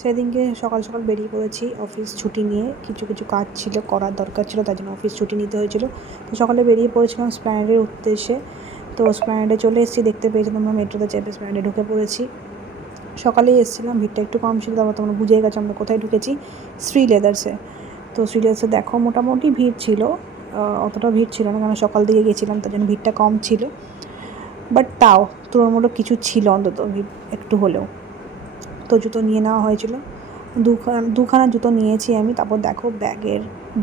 সেদিনকে সকাল সকাল বেরিয়ে পড়েছি অফিস ছুটি নিয়ে, কিছু কিছু কাজ ছিল, করার দরকার ছিল, তার জন্য অফিস ছুটি নিতে হয়েছিল। তো সকালে বেরিয়ে পড়েছিলাম স্প্ল্যানেডের উদ্দেশ্যে। তো স্প্ল্যানেডে চলে এসেছি, দেখতে পেয়েছি তোমরা মেট্রোতে চেপে স্প্ল্যানেডে ঢুকে পড়েছি। সকালেই এসেছিলাম, ভিড়টা একটু কম ছিল, তারপর তোমরা বুঝেই গেছো আমরা কোথায় ঢুকেছি, শ্রী লেদার্সে। তো শ্রী লেদার্সে দেখো মোটামুটি ভিড় ছিল, অতটা ভিড় ছিল না, কারণ সকাল দিকে গেছিলাম তার জন্য ভিড়টা কম ছিল। বাট তাও তুলনামূলক কিছু ছিল, অন্তত ভিড় একটু হলেও। তো জুতো নিয়ে নেওয়া হয়েছিল, দুখানা জুতো নিয়েছি আমি। তারপর দেখো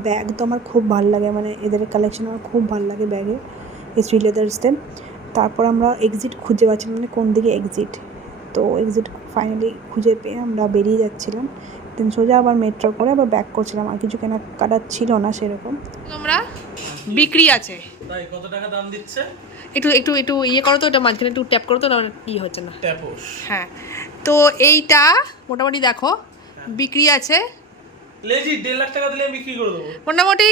ব্যাগ তো আমার খুব ভালো লাগে, মানে এদের কালেকশন আমার খুব ভালো লাগে ব্যাগের, এই শ্রী লেদার্সদের। তারপর আমরা এক্সিট খুঁজে পাচ্ছিলাম, মানে কোন দিকে এক্সিট। তো এক্সিট ফাইনালি খুঁজে পেয়ে আমরা বেরিয়ে যাচ্ছিলাম, দেন সোজা আবার মেট্রো করে আবার ব্যাক করছিলাম। আর কিছু কেনাকাটা ছিল না সেরকম। তোমরা বিক্রি আছে, তাই কত টাকা দাম দিচ্ছে? একটু একটু একটু ইয়ে করো তো, ওটা মাঝখানে একটু ট্যাপ করো তো, না কি হচ্ছে না। ট্যাপোস। হ্যাঁ, তো এইটা মোটামুটি দেখো বিক্রি আছে, লেজি 1.5 লাখ টাকা দিলে আমি বিক্রি করে দেবো। মোটামুটি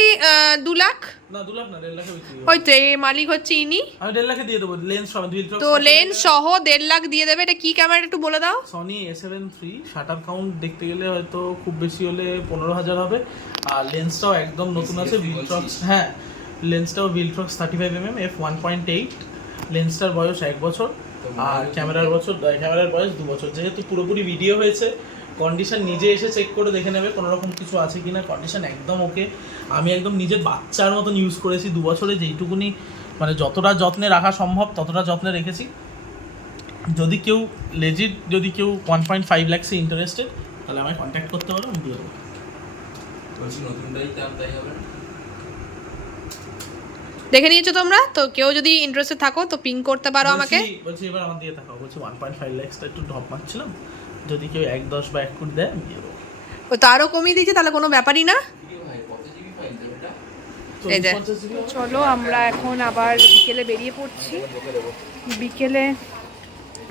2 লাখ। না 2 লাখ না, 1.5 লাখে বিক্রি করবো। হয়তো এই মালিক হচ্ছে ইনি, আমি 1.5 লাখে দিয়ে দেবো, লেন্স সহ তো লেন্স সহ 1.5 লাখ দিয়ে দেবে। এটা কি ক্যামেরা একটু বলে দাও। Sony A7 III, shutter count দেখতে গেলে হয়তো খুব বেশি হলে 15,000 হবে। আর লেন্সটাও একদম নতুন আছে, ভিলট্রক্স। হ্যাঁ, লেন্সটাও ভিলট্রক্স 35mm f1.8। লেন্সটার বয়স 1 বছর, আর ক্যামেরার বয়স 2 বছর। যেহেতু পুরোপুরি ভিডিও হয়েছে, কন্ডিশন নিজে এসে চেক করে দেখে নেবে কোনো রকম কিছু আছে কিনা। কন্ডিশন একদম ওকে। আমি একদম নিজের বাচ্চার মতন ইউজ করেছি 2 বছরে, যেইটুকুনি মানে যতটা যত্নে রাখা সম্ভব ততটা যত্নে রেখেছি। যদি কেউ লেজিট, যদি কেউ 1.5 লাখসে ইন্টারেস্টেড, তাহলে আমায় কন্ট্যাক্ট করতে পারো, আমি দিয়ে দেবো। বলছি নতুনটাই দাম তাই হবে না? দেখে নিয়েছো তোমরা তো, কেউ যদি ইন্টারেস্টেড থাকো তো পিং করতে পারো আমাকে। বলছি এবার আমার দিয়ে থাকো, বলছি 1.5 লাখসটা একটু ড্রপ মারছিলাম, যদি কেউ 1.10 বা 1 কোটি দেয় আমি দিয়ে দেবো। ও তো আরও কমিয়ে দিয়েছে, তাহলে কোনো ব্যাপারই না। ভাই কত জিবি ফাইল দেবে এটা? এই যে চলো আমরা এখন আবার বিকেলে বেরিয়ে পড়ছি, বিকেলে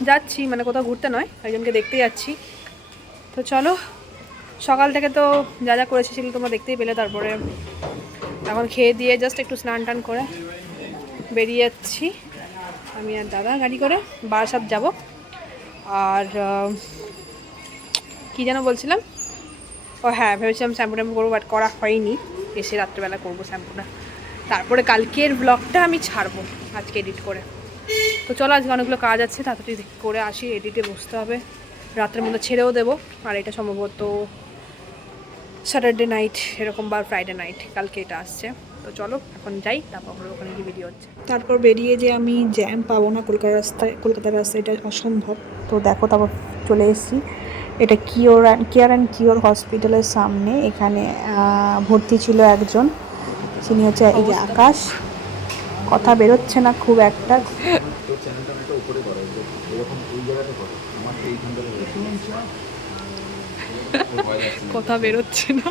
যাচ্ছি, মানে কোথাও ঘুরতে নয়, একজনকে দেখতে যাচ্ছি। তো চলো, সকাল থেকে তো যা যা করেছি সেগুলো তোমরা দেখতেই পেলে। তারপরে এখন খেয়ে দিয়ে জাস্ট একটু স্নান টান করে বেরিয়ে যাচ্ছি, আমি আর দাদা গাড়ি করে বারাসাত যাব। আর কি যেন বলছিলাম, ও হ্যাঁ, ভেবেছিলাম শ্যাম্পু ট্যাম্পু করবো, বাট করা হয়নি, এসে রাত্রেবেলা করবো শ্যাম্পুটা। তারপরে কালকের ব্লগটা আমি ছাড়বো আজকে এডিট করে। তো চলো, আজকে অনেকগুলো কাজ আছে, তাড়াতাড়ি করে আসি, এডিটে বসতে হবে, রাত্রের মধ্যে ছেড়েও দেবো। আর এটা সম্ভবত স্যাটারডে নাইট এরকম, বা ফ্রাইডে নাইট, কালকে এটা আসছে। তো চলো এখন যাই, তারপর ওখানে গিয়ে ভিডিও হচ্ছে। তারপর বেরিয়ে যে আমি জ্যাম পাবো না কলকাতার রাস্তায়, এটা অসম্ভব। তো দেখো, তারপর চলে এসেছি, এটা কেয়ার অ্যান্ড কিওর হসপিটালের সামনে। এখানে ভর্তি ছিল একজন, তিনি হচ্ছে এই যে আকাশ। কথা বেরোচ্ছে না খুব একটা। কথা বেরোচ্ছে না।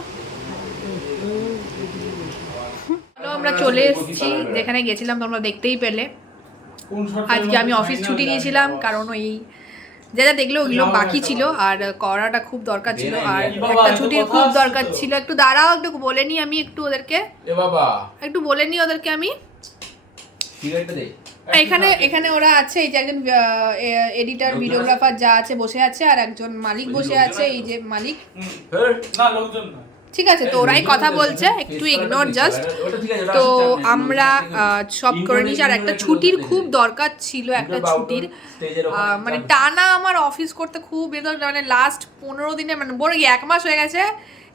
আমরা চলে এসেছি যেখানে গেছিলাম, তোমরা দেখতেই পেলে। আজকে আমি অফিস ছুটি নিয়েছিলাম, কারণ ওই যা যা দেখলে ওইগুলো বাকি ছিল, আর করাটা খুব দরকার ছিল, আর একটা ছুটির খুব দরকার ছিল। একটু দাঁড়াও, একটু বলে নিই আমি, একটু ওদেরকে একটু বলে নিই ওদেরকে আমি। এখানে এখানে ওরা আছে, এই যে একজন এডিটার, ভিডিওগ্রাফার যা আছে বসে আছে, আর একজন মালিক বসে আছে, এই যে মালিক। ঠিক আছে, তো ওরাই কথা বলছে, একটু ইগনোর জাস্ট। তো আমরা সব করে নিয়েছি, আর একটা ছুটির খুব দরকার ছিল, একটা ছুটির, মানে টানা আমার অফিস করতে খুব, মানে লাস্ট 15 দিনে, মানে বড় 1 মাস হয়ে গেছে,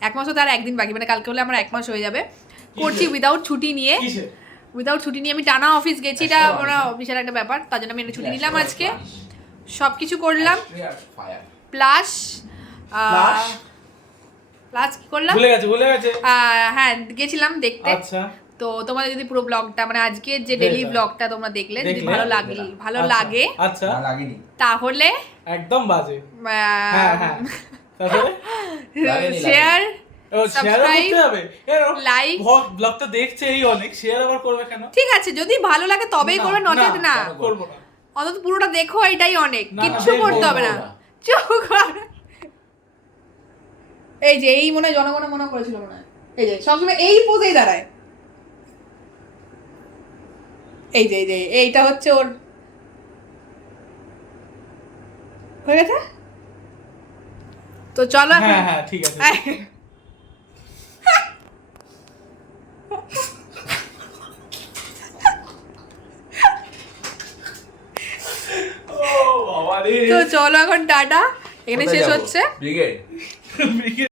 1 মাসও তার একদিন বাকি, মানে কালকে হলে আমার 1 মাস হয়ে যাবে, করছি উইদাউট ছুটি নিয়ে। আমি টানা অফিস গেছি, এটা ওরা বিশাল একটা ব্যাপার, তার জন্য আমি একটা ছুটি নিলাম আজকে, সব কিছু করলাম, প্লাস কি করলাম, ভুলে গেছে। হ্যাঁ গেছিলাম দেখতে। তো তোমাদের যদি পুরো ব্লগটা, মানে আজকের যে ডেইলি ব্লগটা তোমরা দেখলে, যদি ভালো লাগে আচ্ছা, তাহলে একদম বাজে, শেয়ার, সাবস্ক্রাইব, লাইক। ব্লগটা দেখছে এই অনেক, শেয়ার আবার করবে কেন? ঠিক আছে, যদি ভালো লাগে তবেই করবে, নচেত না করবো না। অন্তত পুরোটা দেখো, এটাই অনেক, কিচ্ছু করতে হবে না। চুপ কর। এই যে এই মনে হয় জনগণ মনে করেছিল, মনে হয় এই যে সবসময় এই পোজেই দাঁড়ায়, এই যে এইটা হচ্ছে ওর, হয়ে গেছে। তো চলো এখন হ্যাঁ হ্যাঁ ঠিক আছে। ও বাবা রে, তো চলো এখন টাটা, এখানে শেষ হচ্ছে। ব্রিগেড